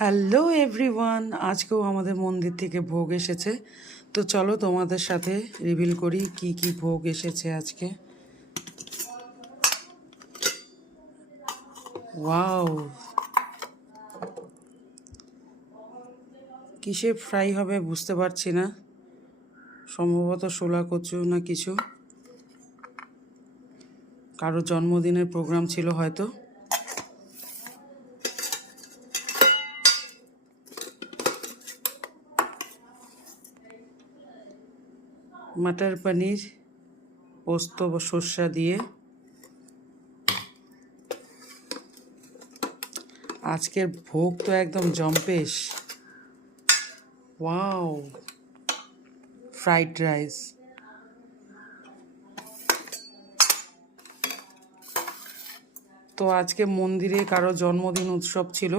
Hello everyone, আজকেও আমাদের মন্দির থেকে ভোগ এসেছে। তো চলো তোমাদের সাথে রিভিল করি কি কি ভোগ এসেছে আজকে। ওয়াও, কিসে ফ্রাই হবে বুঝতে পারছি না, সম্ভবত শোলা কচু না কিছু, কারো জন্মদিনের প্রোগ্রাম ছিল হয়তো। মটর পনির পোস্ত বা সর্ষা দিয়ে। আজকের ভোগ তো একদম জম্পেশ। Wow, fried rice. তো আজকে মন্দিরে কারো জন্মদিন উৎসব ছিল,